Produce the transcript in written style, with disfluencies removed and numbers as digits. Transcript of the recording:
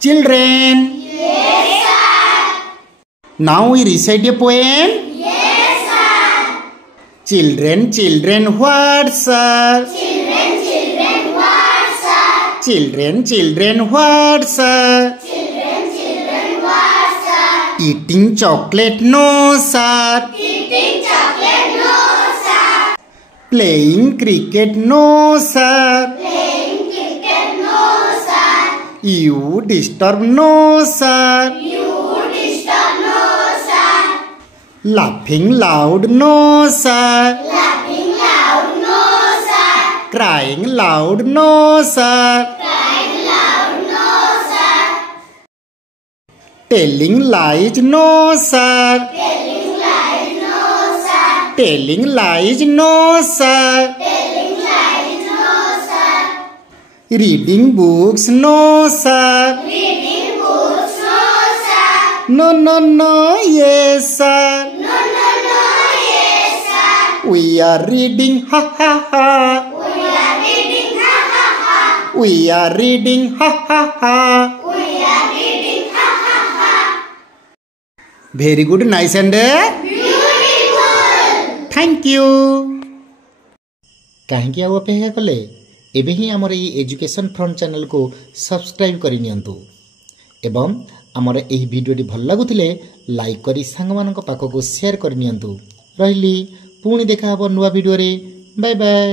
Children. Yes, sir. Now we recite a poem. Yes, sir. Children, children, what, sir? Children, children, what, sir? Children, children, what, sir? Children, children, what, sir? Eating chocolate, no, sir. Eating chocolate, no, sir. Playing cricket, no, sir. Playing cricket, no, sir. You disturb, no, sir. You disturb, no, sir. Laughing loud, no, sir. Laughing loud, no, sir. Crying loud, no, sir. Crying loud, no, sir. Telling lies, no, sir. Telling lies, no, sir. Telling lies, no, sir. Telling lies, no, sir. Reading books, no, sir. Reading books, no, sir. No, no, no, yes, sir. No, no, no, yes, sir. We are reading, ha, ha, ha. We are reading, ha, ha, ha. We are reading, ha, ha, ha. We are reading, ha, ha, ha. Very good, nice and Beautiful. thank you. କାହିଁକି ଆଉ ଅପେକ୍ଷା କଲେ ଏବେ ହିଁ ଆମର ଏହି education front ଚ୍ୟାନେଲକୁ subscribe କରିନିଅନ୍ତୁ ଏବଂ ଆମର ଏହି ଭିଡ଼ିଓଟି ଭଲ ଲାଗୁଥିଲେ ଲାଇକ୍ କରି ସାଙ୍ଗମାନଙ୍କ ପାଖକୁ ସେୟାର କରିନିଅନ୍ତୁ ରହିଲି ପୁଣି ଦେଖା ହେବ ନୂଆ ଭିଡ଼ିଓରେ ବାଏ ବାଏ।